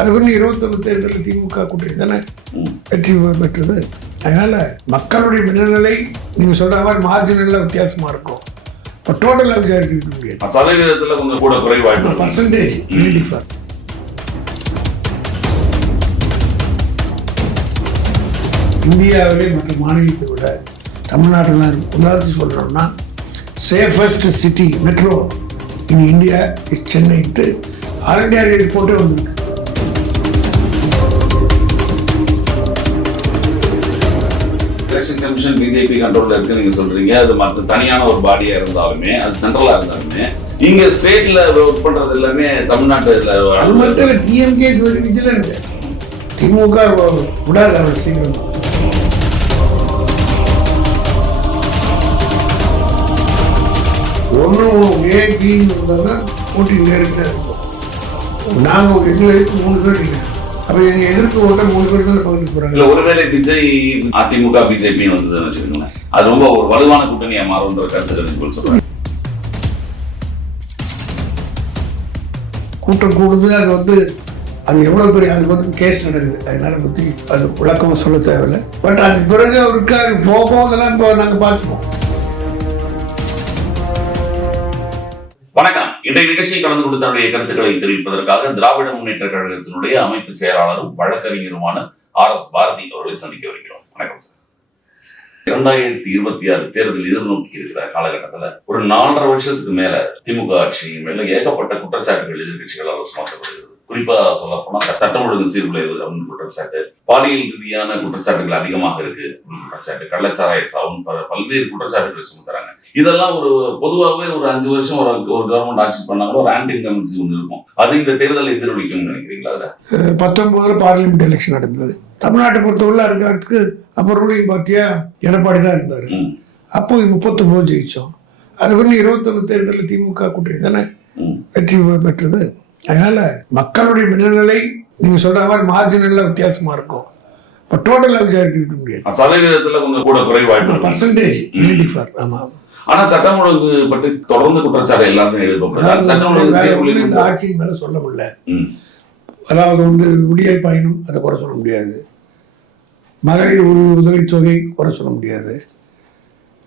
அதுக்குன்னு இருபத்தொன்று தேர்தலில் திமுக கூட்டணி தானே. வெற்றி பெற்றது. அதனால மக்களுடைய மனநிலை நீங்க சொல்ற மாதிரி மார்ஜினல்ல வித்தியாசமா இருக்கும். இப்போ டோட்டலாக விசாரிக்க முடியாது சதவீதத்துல கொஞ்சம் கூட இருக்கு. பர்சன்டேஜ் டிஃபர் இந்தியாவிலே மற்ற மாநிலத்தை விட தமிழ்நாட்டில் உதாரணத்துக்கு சொல்கிறோம்னா safest city metro in India is சென்னைட்டு all India ரிப்போர்ட்டே வந்திருக்கு. எலெக்ஷன் கமிஷன் பிஜேபி கண்ட்ரோல்ல இருக்கு நீங்க சொல்றீங்க. அது மற்ற தனியான ஒரு பாடியா இருந்தாலுமே அது சென்ட்ரலா இருந்தாலுமே இங்க ஸ்டேட்ல ஒர்க் பண்றது எல்லாமே தமிழ்நாட்டுல அது மட்டும் இல்லை டிஎம்கே விஜிலண்ட் திமுக விடாது அவர் சீக்கிரம். ஒன்றும் ஏபின்னு இருந்தால் தான் போட்டி நேரடியாக இருக்கும் நாங்கள் எங்களை மூணு பேர் இருக்கிறோம் அப்போ எங்கள் எதிர்த்து ஓட்ட மூணு பேர் தான் பகிர்ந்து போகிறாங்க இல்ல ஒருவேளை விஜய் அதிமுக பிஜேபி வந்ததுன்னு வச்சுக்கோங்களேன் அது ரொம்ப ஒரு வலுவான கூட்டணியா மாறும்ன்ற நீங்கள் சொல்றேன். கூட்டம் கூடுது அது வந்து அது எவ்வளோ பெரிய அது வந்து கேஸ் நடக்குது. அதனால பற்றி அது விளக்கமாக சொல்ல தேவையில்லை. பட் அதுக்கு பிறகு அவருக்கு அது போக அதெல்லாம் இப்போ நாங்கள் பார்த்துப்போம். இன்றைய நிகழ்ச்சியில் கலந்து கொண்டு தன்னுடைய கருத்துக்களை தெரிவிப்பதற்காக திராவிட முன்னேற்ற கழகத்தினுடைய அமைப்பு செயலாளரும் வழக்கறிஞருமான ஆர் எஸ் பாரதி அவர்களை சந்திக்க வருகிறோம். வணக்கம் சார். இரண்டாயிரத்தி இருபத்தி ஆறு தேர்தல் எதிர்நோக்கி இருக்கிற காலகட்டத்துல ஒரு நாலரை வருஷத்துக்கு மேல திமுக ஆட்சியின் மேல ஏகப்பட்ட குற்றச்சாட்டுகள் எதிர்கட்சிகளால் சுமத்தப்படுகிறது குறிப்பா சொல்ல போனா சட்டம் ஒழுங்கு சீர்குலைவு அப்படின்னு குற்றச்சாட்டு பாலியல் ரீதியான குற்றச்சாட்டுகள் அதிகமாக இருக்கு குற்றச்சாட்டு கள்ளச்சாராய சாவும் பல- பல்வேறு குற்றச்சாட்டுகளை சுமத்துறாங்க. இதெல்லாம் ஒரு பொதுவாகவே ஒரு அஞ்சு வருஷம் ஒரு ஒரு கவர்மெண்ட் ஆட்சி பண்ணாலும் ஒரு ஆன்டி இன்கமன்சி ஒன்று இருக்கும். அது இந்த தேர்தலை எதிரொலிக்கும்னு நினைக்கிறீங்களா அதுல? பத்தொன்பதுல பார்லிமெண்ட் எலெக்ஷன் நடந்தது. தமிழ்நாட்டை பொறுத்தவரை அதுக்கு அப்போ ரூலிங் பார்ட்டியா எடப்பாடி தான் இருந்தார். அப்போ முப்பத்தொம்போது ஜெயிச்சோம். அது வந்து இருபத்தொன்று தேர்தலில் திமுக கூட்டணி தானே. வெற்றி பெற்றது. அதனால மக்களுடைய மனநிலை நீங்க சொல்ற மாதிரி மார்ஜினல்ல வித்தியாசமா இருக்கும். இப்போ டோட்டலாக விசாரிக்க முடியாது. சதவீதத்துல கொஞ்சம் கூட இருக்கு. பர்சன்டேஜ் டிஃபர் ஆமா. ஆனா சட்டம் ஒழுங்கு பற்றி தொடர்ந்து குற்றச்சாட்டு எல்லாருமே எழுதப்படுது அதாவது சட்டம் ஒழுங்கு ஆட்சியின் மேல சொல்ல முடியல. அதாவது வந்து விடியல் பயணம் அதை குறை சொல்ல முடியாது. மகளிர் உதவி உதவித்தொகை குறை சொல்ல முடியாது.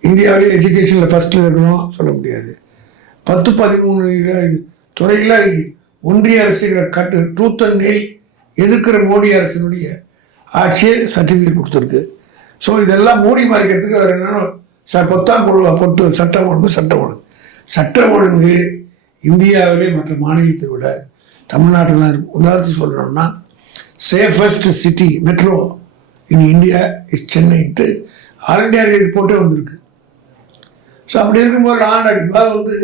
இந்தியாவிலே எஜுகேஷனில் ஃபஸ்ட்டில் இருக்கணும் சொல்ல முடியாது. பத்து பதிமூணு துறையில் ஒன்றிய அரசுகிற கட்டு ட்ரூத் அண்ட் நெயில் எதிர்க்கிற மோடி அரசினுடைய ஆட்சியே சர்டிஃபிகேட் கொடுத்துருக்கு. ஸோ இதெல்லாம் மூடி மறைக்கிறதுக்கு வேறு என்னென்ன ச பொத்தாம் பொருளா பொட்டு சட்டம் ஒழுங்கு சட்டம் ஒழுங்கு சட்டம் ஒழுங்கு இந்தியாவிலே மற்ற மாநிலத்தை விட தமிழ்நாட்டில் இருக்கு. உதாரணத்துக்கு சொல்கிறோம்னா safest city metro in India is சென்னைன்ட்டு all India ரிப்போர்ட்டே வந்திருக்கு. ஸோ அப்படி இருக்கும்போது நான் அதாவது வந்து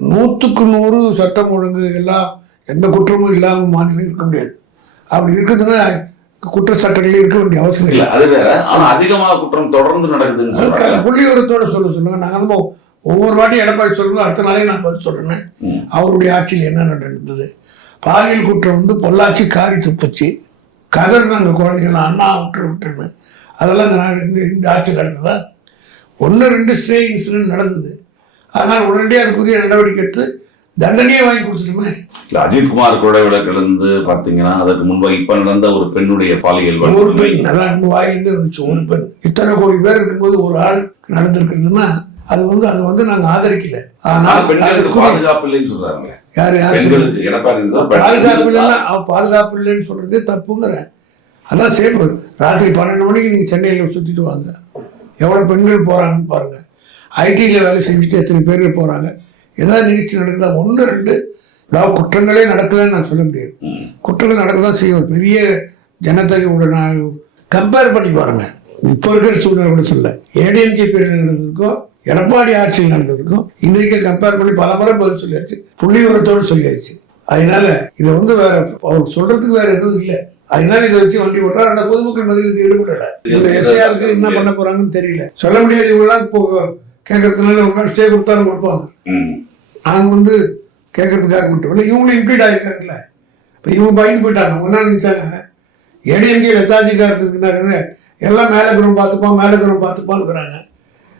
நூற்றுக்கு நூறு சட்டம் ஒழுங்கு எல்லாம் எந்த குற்றமும் இல்லாமல் மாநிலம் இருக்க முடியாது. அப்படி இருக்கிறதுனால குற்ற சட்டங்களே இருக்க வேண்டிய அவசியம் இல்ல அது வேற. ஆனா அதிகமா குற்றம் தொடர்ந்து நடக்குதுன்னு சொல்றாங்க. சொல்ல சொல்லுங்க. நாங்கள் வந்து ஒவ்வொரு வாட்டியும் எடப்பாடி சொல்லும்போது அடுத்த நாளே நான் பதில் சொல்றேன். அவருடைய ஆட்சியில் என்ன நடந்தது? பாலியல் குற்றம் வந்து பொள்ளாச்சி காரி துப்புச்சு. கதர் நாங்கள் குழந்தைகள் அண்ணா விட்டு விட்டுருன்னு. அதெல்லாம் இந்த இந்த ஆட்சி நடந்ததா? ஒன்று ரெண்டு ஸ்டே இன்சிடென்ட் நடந்தது. ஆனால் உடனடியாக அதுக்குரிய நடவடிக்கை எடுத்து தண்டனையே வாங்கி கொடுத்துட்டுமே இல்ல அஜித்குமார் கொலை வழக்குல இருந்து பாத்தீங்கன்னா அதற்கு முன்பு இப்ப நடந்த ஒரு பெண்ணுடைய பாலியல் ஒரு பெண் நல்லா வாயிலிருந்து வந்துச்சு ஒரு பெண். இத்தனை கோடி பேர் இருக்கும்போது ஒரு ஆள் நடந்திருக்குதுன்னா அது வந்து அது வந்து நாங்கள் ஆதரிக்கல. ஆனா ஆனால் பாதுகாப்பு இல்லைன்னு சொல்றாங்க யார் யார் பாதுகாப்பு இல்லைன்னா பாதுகாப்பு இல்லைன்னு சொல்றதே தப்புங்கிறேன் அதான் சேஃப் ராத்திரி பன்னெண்டு மணிக்கு நீங்கள் சென்னையில் சுற்றிட்டு வாங்க. எவ்வளோ பெண்கள் போகிறாங்கன்னு பாருங்க. ஐடியில் வேலை செஞ்சுட்டு எத்தனை பேர் போகிறாங்க ஏதாவது நிகழ்ச்சி நடக்குதா? ஒன்று ரெண்டு. அதாவது குற்றங்களே நடக்கலைன்னு நான் சொல்ல முடியாது. குற்றங்கள் நடக்க தான் செய்யும் பெரிய ஜனத்தொகை நான் கம்பேர் பண்ணி பாருங்க. இப்போ இருக்கிற சூழ்நிலை கூட சொல்ல. ஏடிஎம்கே பேர் நடந்ததுக்கும் எடப்பாடி ஆட்சியில் நடந்ததுக்கும் இன்றைக்கு கம்பேர் பண்ணி பல முறை பதில் சொல்லியாச்சு. புள்ளி உரத்தோடு சொல்லியாச்சு. அதனால இதை வந்து வேற அவர் சொல்றதுக்கு வேற எதுவும் இல்லை. அதனால இதை வச்சு வண்டி ஓட்டுறா அந்த பொதுமக்கள் மத்தியில் இது ஈடுபடல. இந்த எஸ்ஐஆருக்கு என்ன பண்ண போறாங்கன்னு தெரியல. சொல்ல முடியாது இவங்கெல்லாம் இப்போ கேட்கறதுனால நாள் ஸ்டே கொடுத்தாலும் கொடுப்பாங்க. நாங்கள் வந்து கேட்கறதுக்காக மட்டும் இல்லை. இவங்களும் இம்ப்ளீட் ஆகிருக்காங்கல்ல இப்போ இவங்க பயந்து போயிட்டாங்க. அவங்க என்ன நினச்சாங்க? ஏடிஎம்கே லெத்தாஜிக்கா இருந்ததுக்குனாங்க எல்லாம் மேலே குரம் பார்த்துப்பான் மேலே கிரகம் பார்த்துப்பான்னுக்குறாங்க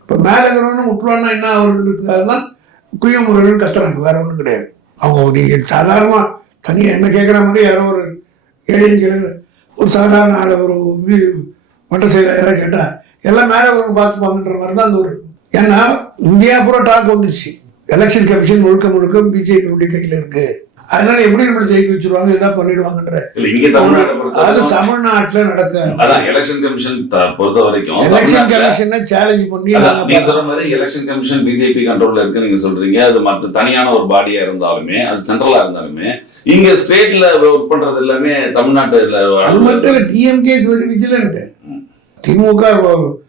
இப்போ மேலே கிரகம்னு விட்டுருவான்னா என்ன ஆகுறதுக்காக தான் குய்ய முருகன் கத்துறாங்க. வேற ஒன்றும் கிடையாது. அவங்க நீங்கள் சாதாரணமாக தனியாக என்ன கேட்குற மாதிரி யாரோ ஒரு ஏடிஎம்கே ஒரு சாதாரண ஆள் ஒரு வி- மற்ற செயலாளராக கேட்டால் எல்லாம் மேலே ஒரு பார்த்துப்பாங்கன்ற மாதிரி தான் அந்த ஒரு ஏன்னா இந்தியா பூரா டாக் வந்துருச்சு. எலெக்ஷன் கமிஷன் முழுக்க முழுக்க பிஜேபி கையில் இருக்கு. அதனால எப்படி நம்மளை ஜெயிக்க வச்சிருவாங்க இதான் பண்ணிடுவாங்கன்ற. இங்க அது பொறுத்த தமிழ்நாட்டில் நடக்காது. அதான் எலெக்ஷன் கமிஷன் பொறுத்த வரைக்கும் எலெக்ஷன் கமிஷனை சேலஞ்ச் பண்ணி நீங்க சொல்ற மாதிரி எலெக்ஷன் கமிஷன் பிஜேபி கண்ட்ரோல்ல இருக்கு நீங்க சொல்றீங்க. அது மற்ற தனியான ஒரு பாடியா இருந்தாலுமே அது சென்ட்ரலா இருந்தாலுமே இங்க ஸ்டேட்ல ஒர்க் பண்றது எல்லாமே தமிழ்நாட்டுல அது மட்டும் டிஎம்கே விஜிலண்ட் திமுக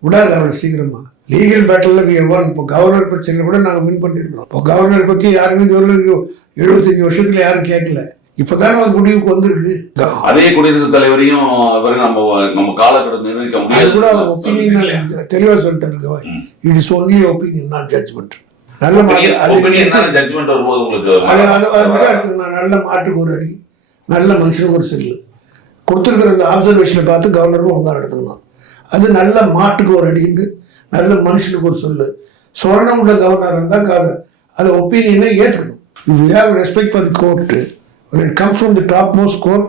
விடாது அவ்வளோ சீக்கிரமா. லீகல் பேட்டில் வி ஒன் இப்போ கவர்னர் பிரச்சனை கூட நாங்கள் வின் பண்ணியிருக்கிறோம் இப்போ கவர்னர் பற்றி யாருமே இதுவரைக்கும் எழுபத்தஞ்சு வருஷத்துல யாரும் கேட்கல. இப்போதான் ஒரு முடிவுக்கு வந்திருக்கு. அதே குடியரசுத் தலைவரையும் நம்ம நம்ம காலக்கட்டம் நிர்ணயிக்க அது கூட முடியாது ஒப்பீனியன் தெளிவாக சொல்லிட்டு ம். It is only opinion not judgment நல்ல அது ஜட்மெண்ட் வரும்போது உங்களுக்கு அது அது அது. நல்ல மாட்டுக்கு ஒரு அடி நல்ல மனுஷனுக்கு ஒரு செல்லு. கொடுத்துருக்கிற அந்த ஆப்சர்வேஷனை பார்த்து கவர்னரும் ஒன்றா எடுத்துக்கணும் அது நல்ல மாட்டுக்கு ஒரு அடின்னு நல்ல மனுஷனுக்கு ஒரு சொல்லு. சொரணம் உள்ள கவர்னர் இருந்தால் காது. அது ஒப்பீனியனை ஏற்றுக்கணும். You have respect for court it come from the top most court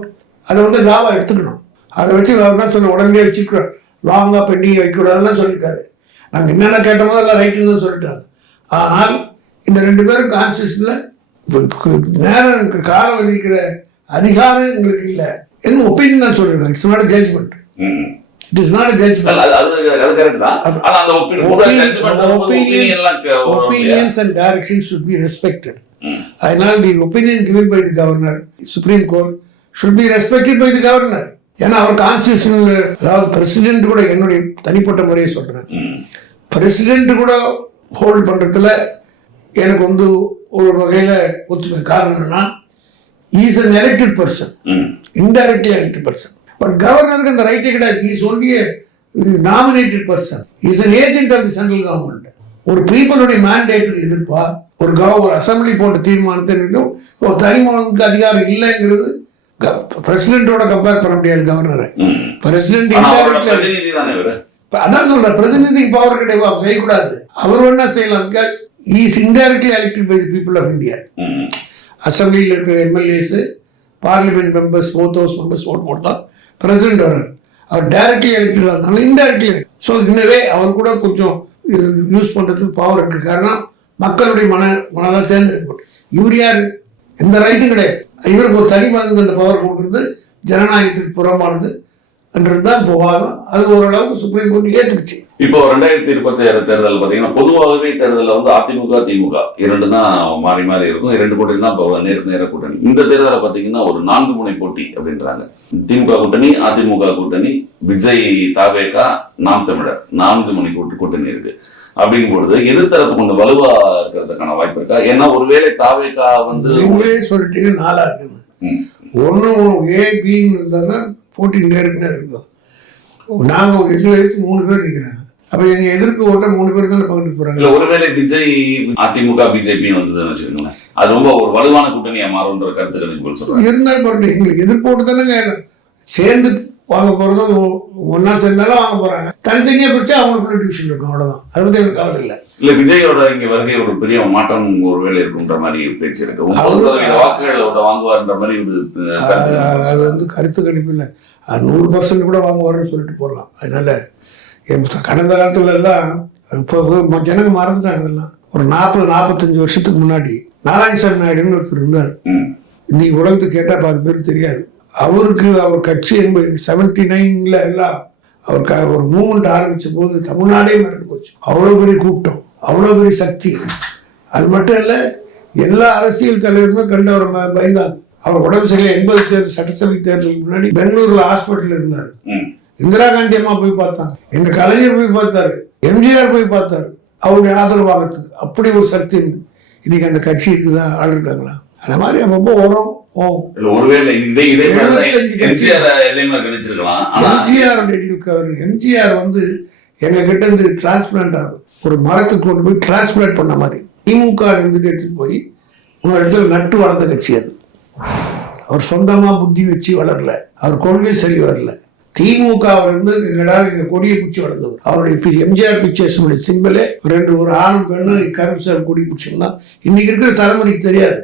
அதை வந்து லாவாக எடுத்துக்கணும். அதை வச்சு என்ன சொன்ன உடனே வச்சுக்கிறோம் லாங்காக பெண்டிங் வைக்கக்கூடாதுன்னு சொல்லியிருக்காரு. நாங்கள் என்னென்ன கேட்டோமோ அதெல்லாம் ரைட்டுன்னு தான் சொல்லிட்டாங்க ஆனால் இந்த ரெண்டு பேரும் கான்ஸ்டியூஷனில் நேரம் காலம் விதிக்கிற அதிகாரம் எங்களுக்கு இல்லை. என்ன ஒப்பீனியன் தான் சொல்லியிருக்காங்க. It's not judgment. It is not இல்லையா? Opinions and direction be respected ம். அதனால் the opinion given by the governor supreme court should be respected by the governor ஏன்னா அவர் கான்ஸ்டியூஷனல் அதாவது பிரசிடென்ட் கூட என்னுடைய தனிப்பட்ட முறையை சொல்றேன். பிரசிடென்ட் கூட ஹோல்ட் பண்றதுல எனக்கு வந்து ஒரு வகையில ஒத்துமை காரணம் என்னன்னா is an elected person. Indirectly elected person but கவர்னருக்கு அந்த ரைட்டே கிடையாது is only nominated person is an agent of the central government ஒரு பீப்புளுடைய மேண்டேட்டுக்கு எதிர்ப்பா ஒரு கவ ஒரு அசம்பிளி போட்ட தீர்மானத்தை ஒரு தனிமனுக்கு அதிகாரம் இல்லைங்கிறது பிரசிடென்ட்டோட கம்பேர் பண்ண முடியாது கவர்னரை. பிரசிடென்ட் பிரதிநிதி அதான் சொல்ற பிரதிநிதிக்கு பவர் கிடையாது செய்யக்கூடாது. அவர் வேணா செய்யலாம். Because is indirectly elected by people of India. அசம்பிளியில் இருக்கிற MLAs parliament members both house members vote போட்டா பிரசிடென்ட் அவர். அவர் டைரக்ட்லி எலெக்டட் இருந்தாலும் இன்டைரக்ட்லி ஸோ இன்னவே அவர் கூட கொஞ்சம் யூஸ் பண்ணுறதுக்கு பவர் இருக்குது காரணம் மக்களுடைய மன மனதாக தேர்ந்தெடுக்கப்படும் இவர் யார்? எந்த ரைட்டும் கிடையாது. இவருக்கு ஒரு தனி மதத்துக்கு அந்த பவர் கொடுக்குறது ஜனநாயகத்துக்கு புறமானது என்றது தான் விவாதம் அது ஓரளவுக்கு சுப்ரீம் கோர்ட் ஏற்றுக்குச்சு. இப்போ ரெண்டாயிரத்தி இருபத்தி ஆறு தேர்தல் பாத்தீங்கன்னா பொதுவாகவே தேர்தலில் வந்து அதிமுக திமுக. இரண்டு தான் மாறி மாறி இருக்கும். இரண்டு கூட்டணி தான் இப்போ நேருக்கு நேர கூட்டணி. இந்த தேர்தலை பாத்தீங்கன்னா ஒரு நான்கு முனை போட்டி அப்படின்றாங்க. திமுக கூட்டணி அதிமுக கூட்டணி விஜய் தாவேகா நாம் தமிழர். நான்கு முனை கூட்டு கூட்டணி இருக்கு. அப்படிங்கும் பொழுது எதிர்த்தரப்பு கொஞ்சம் வலுவா இருக்கிறதுக்கான வாய்ப்பு இருக்கா? ஏன்னா ஒருவேளை தாவேகா வந்து நீங்களே சொல்லிட்டீங்க நாலா இருக்குன்னு ம், ஒன்று ஏ பின்னு இருந்தால் தான் போட்டி நேருக்கு நேரம் இருக்கும். நாங்கள் ஒரு இதில் எடுத்து மூணு பேர் நிற்கிறாங்க அப்போ எங்கள் எதிர்ப்பு ஓட்ட மூணு பேர் தானே பங்கிட்டு போகிறாங்க இல்ல ஒருவேளை விஜய் அதிமுக பிஜேபி வந்ததுன்னு வச்சுக்கோங்களேன். அது ரொம்ப ஒரு வலுவான கூட்டணியா மாறும்ன்ற கருத்துக்கள் நீங்கள் சொல்றாங்க. இருந்தாலும் எங்களுக்கு எதிர்ப்பு ஓட்டு தானேங்க. சேர்ந்து வாங்க போகிறதும் ஒன்றா சேர்ந்தாலும் வாங்க போகிறாங்க தனித்தனியாக பிடிச்சா அவங்களுக்குள்ள டிவிஷன் இருக்கும் அவ்வளோதான் அது வந்து எனக்கு கவலை இல்லை. இல்ல விஜயோட இங்க வருகை ஒரு பெரிய மாற்றம் ஒருவேளை இருக்குன்ற மாதிரி பேச்சு இருக்கு வாக்குகளோட வாங்குவார்ன்ற மாதிரி ஒரு அது. வந்து கருத்து கணிப்பு இல்லை. அது நூறு பர்சன்ட் கூட வாங்குவாருன்னு சொல்லிட்டு போடலாம். அதனால என் கடந்த காலத்துல எல்லாம் இப்போ ஜனங்க மறந்துட்டாங்க இதெல்லாம். ஒரு நாற்பது நாற்பத்தஞ்சு வருஷத்துக்கு முன்னாடி நாராயணசாமி நாயுடுன்னு ஒருத்தர் இருந்தார். இன்னைக்கு உலகத்துக்கு கேட்டால் பாதி பேருக்கு தெரியாது. அவருக்கு அவர் கட்சி என்பது செவன்டி நைன்ல எல்லாம் அவர் க- ஒரு மூவ்மெண்ட் ஆரம்பிச்ச போது தமிழ்நாடே மறந்து போச்சு. அவ்வளோ பெரிய கூட்டம் அவ்வளோ பெரிய சக்தி. அது மட்டும் இல்லை எல்லா அரசியல் தலைவருமே கண்டு அவர் பயந்தாங்க அவர் உடம்பு சரியில்லை எண்பது தேர்தல் சட்டசபை தேர்தலுக்கு முன்னாடி பெங்களூர்ல ஹாஸ்பிட்டல் இருந்தார். இந்திரா காந்தி அம்மா போய் பார்த்தாங்க. எங்க கலைஞர் போய் பார்த்தாரு. எம்ஜிஆர் போய் பார்த்தாரு. அவருடைய ஆதரவு வாங்கத்துக்கு அப்படி ஒரு சக்தி இருந்து. இன்னைக்கு அந்த கட்சி இருக்குதா ஆள் இருக்காங்களா அந்த மாதிரி போகும் இல்ல ஒருவேளை இதே இதே மாதிரி தான் 75 எம்ஜிஆர் எம்ஜிஆர் வந்து எங்க கிட்ட இருந்து டிரான்ஸ்பிளான்ட் ஆகும் ஒரு மரத்துக்கு கொண்டு போய் டிரான்ஸ்பிளான்ட் பண்ண மாதிரி. திமுக இருந்துட்டு எடுத்துட்டு போய் இன்னொரு இடத்துல நட்டு வளர்ந்த கட்சி அது. அவர் சொந்தமா புத்தி வச்சு வளரல. அவர் கொள்கை சரி வரல. திமுக அவர் வந்து எங்களால் இங்க கொடியை பிடிச்சி வளர்ந்தவர். அவருடைய எம்ஜிஆர் பிக்சர்ஸுடைய சிம்பிளே ரெண்டு ஒரு ஆணும் பெண்ணும் கருப்பு சார் கொடி பிடிச்சிருந்தா இன்னைக்கு இருக்கிற தலைமுறைக்கு தெரியாது.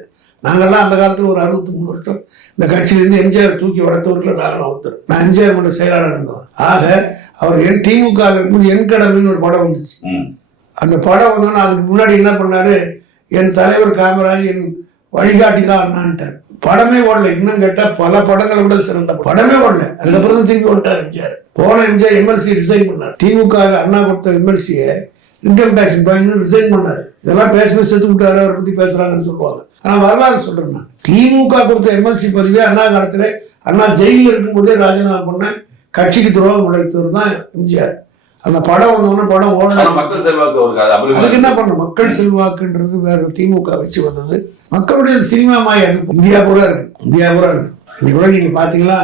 நாங்கெல்லாம் அந்த காலத்துல ஒரு அறுபத்தி மூணு வருஷம் இந்த கட்சியிலேருந்து எம்ஜிஆர் தூக்கி வளர்த்தவர்கள் நானும் ஒருத்தர். நான் எம்ஜிஆர் மன்ற செயலாளர் இருந்தோம் ஆக அவர் என் திமுக இருக்கும்போது என் கடமைன்னு ஒரு படம் வந்துச்சு. அந்த படம் வந்தோன்னா அதுக்கு முன்னாடி என்ன பண்ணாரு? என் தலைவர் காமராஜ் என் வழிகாட்டி தான் அண்ணான்ட்டார். படமே ஓடல. இன்னும் கேட்டா பல படங்களை விட சிறந்த படம். ஓடல. அதுக்கப்புறம் தான் திருப்பி விட்டார் எம்ஜிஆர். போன எம்ஜிஆர் எம்எல்சி ரிசைன் பண்ணார். திமுக அண்ணா கொடுத்த எம்எல்சியை இன்கம் டேக்ஸ் பயந்து ரிசைன் பண்ணார். இதெல்லாம் பேசணும் செத்து விட்டாரு அவரை பத்தி பேசுறாங்கன்னு சொல்லுவாங்க. ஆனா வரலாறு சொல்றேன் நான். திமுக கொடுத்த எம்எல்சி பதவியை அண்ணா காலத்துல அண்ணா ஜெயிலில் இருக்கும்போதே ராஜினாமா பண்ண கட்சிக்கு துரோகம் உழைத்தவர் தான் எம்ஜிஆர். அந்த படம் வந்தோடனே படம் ஓடல. மக்கள் செல்வாக்கு அதுக்கு என்ன அபிவிருத்தி பண்ண மக்கள் செல்வாக்குன்றது வேற திமுக வச்சு வந்தது. மக்களுடைய சினிமா மாயா இந்தியா பூரா இருக்கு. இந்தியா பூரா இருக்கு. இன்னைக்கு கூட நீங்க பாத்தீங்கன்னா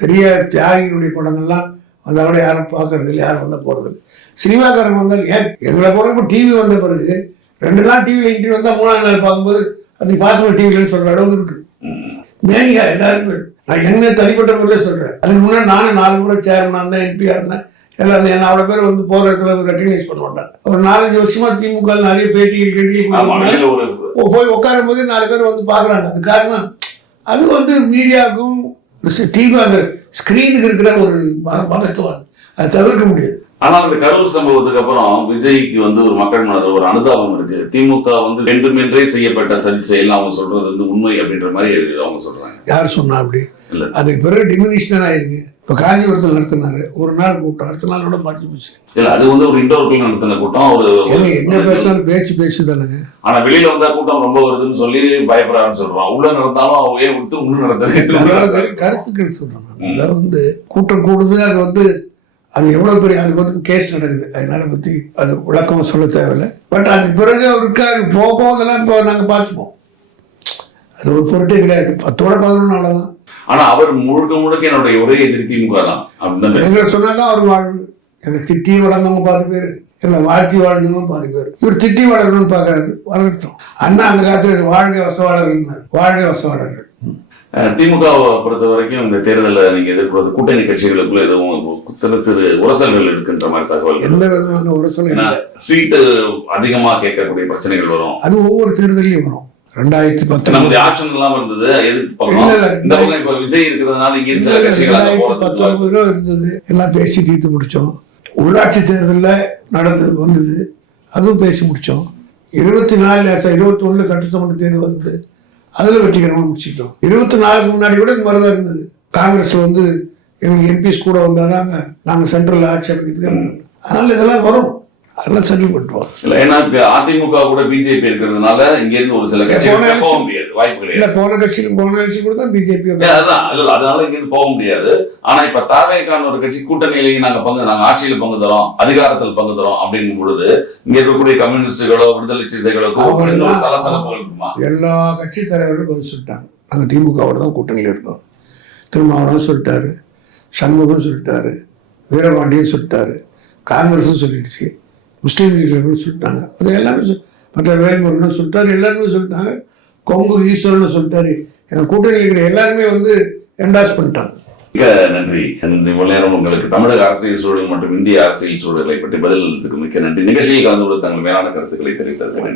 பெரிய தியாகிகளுடைய படங்கள்லாம் கூட யாரும் பார்க்கறது இல்லை யாரும் வந்தா போறது இல்லை. சினிமாக்காரங்க வந்தால் ஏன்? எங்களை போல இப்போ டிவி வந்த பிறகு ரெண்டு நாள் டிவியில் இன்டர்வியூ வந்தா மூணாவது நாள் பார்க்கும்போது அது பார்த்து டிவிலன்னு சொல்ற அளவுக்கு இருக்கு. மேனியா எல்லாருக்கும். நான் என்ன தனிப்பட்ட முறையில் சொல்றேன். அதுக்கு முன்னாடி நானும் நாலு முறை சேர்மனா இருந்தேன் எம்பியா இருந்தேன். எல்லாம் என்ன அவ்வளோ பேர் வந்து போற இடத்துல ரெக்கக்னைஸ் பண்ண மாட்டாங்க. ஒரு நாலஞ்சு வருஷமா திமுக நிறைய பேட்டிகள் கேட்டி போய் உட்காரும் போது நாலு பேர் வந்து பார்க்குறாங்க. அது காரணம் அது வந்து மீடியாவுக்கும் டிவி அந்த ஸ்க்ரீனுக்கு இருக்கிற ஒரு மகத்துவம். அதை தவிர்க்க முடியாது. ஆனால் அந்த கரூர் சம்பவத்துக்கு அப்புறம் விஜய்க்கு வந்து ஒரு மக்கள் மனதில் ஒரு அனுதாபம் இருக்கு. திமுக வந்து வேண்டுமென்றே செய்யப்பட்ட சதி செயல் அவங்க சொல்றது வந்து உண்மை அப்படின்ற மாதிரி அவங்க சொல்றாங்க. யார் சொன்னா அப்படி. அதுக்கு பிறகு டிமினிஷன் ஆயிருக்கு. இப்போ காஞ்சிபுரத்தில் நடத்தினாரு. ஒரு நாள் கூட்டம் அடுத்த நாள் கூட மாற்றி போச்சு. இல்ல அது வந்து ஒரு இன்டோருக்குள்ள நடத்தின கூட்டம். ஒரு என்ன பேசினாலும் பேச்சு பேச்சு தானேங்க ஆனா வெளியில வந்தா கூட்டம் ரொம்ப வருதுன்னு சொல்லி பயப்படுறான்னு சொல்றான். உள்ள நடந்தாலும் அவங்க விட்டு உள்ள நடந்தது. கருத்துக்கள் நான். அதாவது வந்து கூட்டம் கூடுது அது வந்து அது எவ்வளவு பெரிய அதுக்கு வந்து கேஸ் நடக்குது. அதனால பத்தி அது விளக்கம் சொல்ல தேவையில்லை. பட் அதுக்கு பிறகு அவருக்கு அது போக அதெல்லாம் இப்போ நாங்க பார்த்துப்போம். அது ஒரு பொருட்டே கிடையாது. பத்தோட பதினொன்று அவ்வளவுதான். ஆனா அவர் முழுக்க முழுக்க என்னுடைய ஒரே எதிரி திமுக தான். எங்களை சொன்னாதான் அவர் வாழ்வு. எங்களை திட்டி வளர்ந்தவங்க பாதி பேர். எங்களை வாழ்த்தி வாழ்ந்தவங்க பாதி பேர். இவர் திட்டி வளரணும்னு பார்க்கறாரு. வளரட்டும் அண்ணா அந்த காலத்துல வாழ்க வசவாளர்கள் வாழ்க வசவாளர்கள். திமுகவை பொறுத்த வரைக்கும் இந்த தேர்தலில் நீங்க எதிர்பார்த்த கூட்டணி கட்சிகளுக்குள்ள எதுவும் சிறு சிறு உரசல்கள் இருக்குன்ற மாதிரி தகவல் எந்த விதமான ஏன்னா சீட்டு அதிகமா கேட்கக்கூடிய பிரச்சனைகள் வரும். அது ஒவ்வொரு தேர்தலையும் வரும். ரெண்டாயிரத்தி பத்தொன்பது. நம்முடைய ஆப்ஷன் எல்லாம் இருந்தது. இந்த பக்கம் இப்ப விஜய் இருக்கிறதுனால இங்க சில கட்சிகள் இருந்தது. எல்லாம் பேசி தீர்த்து முடிச்சோம் உள்ளாட்சி தேர்தல்ல நடந்தது வந்தது. அதுவும் பேசி முடிச்சோம் இருபத்தி நாலு இருபத்தி ஒண்ணுல சட்டசபை தேர்தல் வந்தது. அதில் வெற்றிகரமாக முடிச்சிட்டோம் இருபத்தி நாலுக்கு முன்னாடி கூட இது மாதிரி தான் இருந்தது. காங்கிரஸ் வந்து எங்க எம்பிஸ் கூட வந்தாதாங்க நாங்கள் சென்ட்ரல் ஆட்சி அமைக்கிறதுக்கு அதனால இதெல்லாம் வரும். அதெல்லாம் செட்டில் பண்ணுவோம் இல்ல ஏன்னா அதிமுக கூட பிஜேபி இருக்கிறதுனால இங்க இருந்து ஒரு சில கட்சிகள் போக முடியாது வாய்ப்பு கிடையாது இல்ல போன கட்சிக்கு போன கட்சி கூட தான் பிஜேபி அதுதான் இல்ல அதனால இங்க இருந்து போக முடியாது. ஆனா இப்ப தாவேக்கான ஒரு கட்சி கூட்டணியிலேயே நாங்க பங்கு நாங்க ஆட்சியில் பங்கு தரோம் அதிகாரத்தில் பங்கு தரோம் அப்படிங்கும் பொழுது இங்க இருக்கக்கூடிய கம்யூனிஸ்டுகளோ விடுதலை சிறுத்தைகளுக்கோ சின்ன ஒரு சலசலப்புகள் இருக்குமா? எல்லா கட்சி தலைவர்களும் பதில் சொல்லிட்டாங்க. நாங்கள் திமுகவோட தான் கூட்டணியில் இருக்கோம். திருமாவளவன் சொல்லிட்டாரு சண்முகம் சொல்லிட்டாரு வீரபாண்டியன் சொல்லிட்டாரு காங்கிரஸும் சொல்லிடுச்சு. முஸ்லீம் லீகர்களும் சொல்லிட்டாங்க. அது எல்லாமே சொல்- மற்ற வேல்முருகனும் சொல்லிட்டாரு எல்லாருமே சொல்லிட்டாங்க. கொங்கு ஈஸ்வரன் சொல்லிட்டாரு. எங்கள் கூட்டணி இருக்கிற எல்லாருமே வந்து என்டாஸ் பண்ணிட்டாங்க. மிக நன்றி இவ்வளவு நேரம் உங்களுக்கு தமிழக அரசியல் சூழல் மற்றும் இந்திய அரசியல் சூழலை பற்றி பதிலளித்ததுக்கு மிக்க நன்றி. நிகழ்ச்சியில் கலந்து கொண்டு தங்கள் மேலான கருத்துக்களை தெரிவித்தது நன்றி.